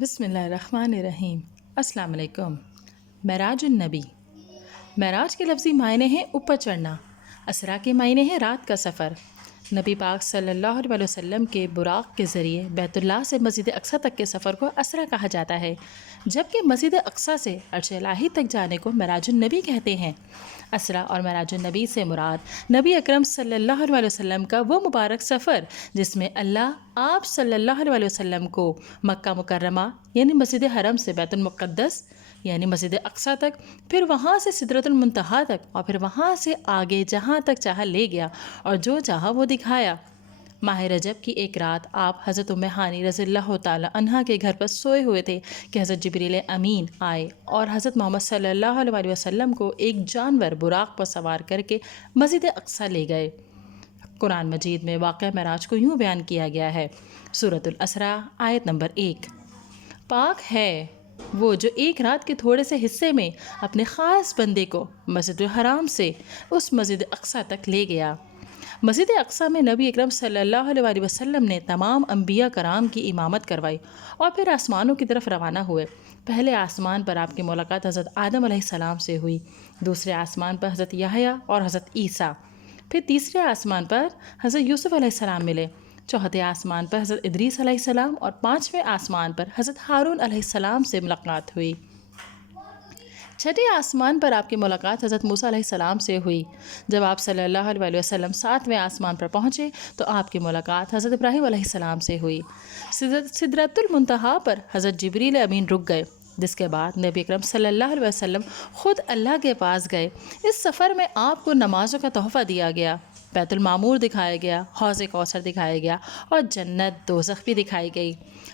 بسم اللہ الرحمن الرحیم۔ السلام علیکم۔ معراج النبی۔ معراج کے لفظی معنی ہیں اوپر چڑھنا، اسرا کے معنی ہیں رات کا سفر۔ نبی پاک صلی اللہ علیہ وسلم کے براق کے ذریعے بیت اللہ سے مسجد اقصیٰ تک کے سفر کو اسرا کہا جاتا ہے، جبکہ مسجد اقصیٰ سے عرش الہی تک جانے کو معراج النبی کہتے ہیں۔ اسرا اور معراج النبی سے مراد نبی اکرم صلی اللہ علیہ وسلم کا وہ مبارک سفر جس میں اللہ آپ صلی اللہ علیہ وسلم کو مکہ مکرمہ یعنی مسجد حرم سے بیت المقدس یعنی مسجد اقصیٰ تک، پھر وہاں سے سدرۃ المنتہا تک اور پھر وہاں سے آگے جہاں تک چاہا لے گیا اور جو چاہا وہ دکھایا۔ ماہ رجب کی ایک رات آپ حضرت ام ہانی رضی اللہ تعالی عنہا کے گھر پر سوئے ہوئے تھے کہ حضرت جبریل امین آئے اور حضرت محمد صلی اللہ علیہ وسلم کو ایک جانور براق پر سوار کر کے مسجد اقصیٰ لے گئے۔ قرآن مجید میں واقعہ معراج کو یوں بیان کیا گیا ہے، سورۃ الاسراء آیت نمبر 1۔ پاک ہے وہ جو ایک رات کے تھوڑے سے حصے میں اپنے خاص بندے کو مسجد الحرام سے اس مسجد اقصیٰ تک لے گیا۔ مسجد اقصیٰ میں نبی اکرم صلی اللہ علیہ وسلم نے تمام انبیاء کرام کی امامت کروائی اور پھر آسمانوں کی طرف روانہ ہوئے۔ پہلے آسمان پر آپ کی ملاقات حضرت آدم علیہ السلام سے ہوئی، دوسرے آسمان پر حضرت یحییٰ اور حضرت عیسیٰ، پھر تیسرے آسمان پر حضرت یوسف علیہ السلام ملے، چوتھے آسمان پر حضرت ادریس علیہ السلام اور پانچویں آسمان پر حضرت ہارون علیہ السلام سے ملاقات ہوئی۔ چھٹے آسمان پر آپ کی ملاقات حضرت موسیٰ علیہ السلام سے ہوئی۔ جب آپ صلی اللہ علیہ وسلم ساتویں آسمان پر پہنچے تو آپ کی ملاقات حضرت ابراہیم علیہ السلام سے ہوئی۔ سدرۃ المنتہا پر حضرت جبریل امین رک گئے، جس کے بعد نبی اکرم صلی اللہ علیہ وسلم خود اللہ کے پاس گئے۔ اس سفر میں آپ کو نمازوں کا تحفہ دیا گیا، بیت المعمور دکھایا گیا، حوض کوثر دکھایا گیا اور جنت دوزخ بھی دکھائی گئی۔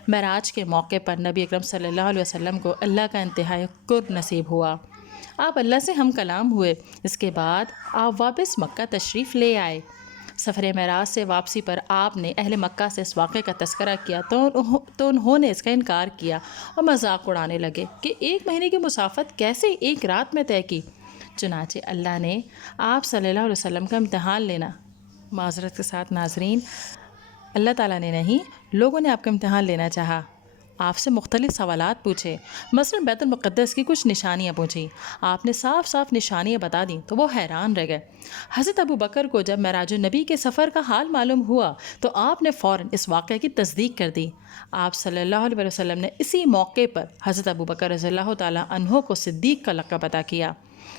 معراج کے موقع پر نبی اکرم صلی اللہ علیہ وسلم کو اللہ کا انتہائی قرب نصیب ہوا، آپ اللہ سے ہم کلام ہوئے۔ اس کے بعد آپ واپس مکہ تشریف لے آئے۔ سفر معراج سے واپسی پر آپ نے اہل مکہ سے اس واقعے کا تذکرہ کیا تو انہوں نے اس کا انکار کیا اور مذاق اڑانے لگے کہ ایک مہینے کی مسافت کیسے ایک رات میں طے کی۔ چنانچہ اللہ نے آپ صلی اللہ علیہ وسلم کا امتحان لینا، معذرت کے ساتھ ناظرین، اللہ تعالیٰ نے نہیں، لوگوں نے آپ کا امتحان لینا چاہا، آپ سے مختلف سوالات پوچھے، مثلا بیت المقدس کی کچھ نشانیاں پوچھی۔ آپ نے صاف صاف نشانیاں بتا دیں تو وہ حیران رہ گئے۔ حضرت ابو بکر کو جب معراج النبی کے سفر کا حال معلوم ہوا تو آپ نے فوراً اس واقعے کی تصدیق کر دی۔ آپ صلی اللہ علیہ وسلم نے اسی موقع پر حضرت ابو بکر رضی اللہ تعالیٰ عنہ کو صدیق کا لقب عطا کیا۔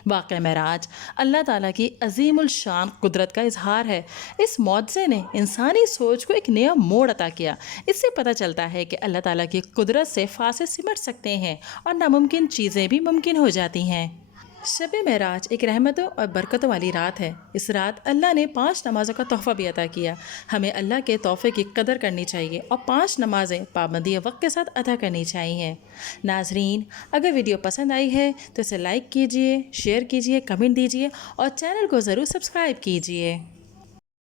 واقعہ معراج اللہ تعالیٰ کی عظیم الشان قدرت کا اظہار ہے۔ اس معجزے نے انسانی سوچ کو ایک نیا موڑ عطا کیا۔ اس سے پتہ چلتا ہے کہ اللہ تعالیٰ کی قدرت سے فاصلے سمٹ سکتے ہیں اور ناممکن چیزیں بھی ممکن ہو جاتی ہیں۔ شب معراج ایک رحمتوں اور برکتوں والی رات ہے۔ اس رات اللہ نے 5 نمازوں کا تحفہ بھی عطا کیا۔ ہمیں اللہ کے تحفے کی قدر کرنی چاہیے اور 5 نمازیں پابندی وقت کے ساتھ ادا کرنی چاہیے۔ ناظرین، اگر ویڈیو پسند آئی ہے تو اسے لائک کیجیے، شیئر کیجیے، کمنٹ دیجیے اور چینل کو ضرور سبسکرائب کیجیے۔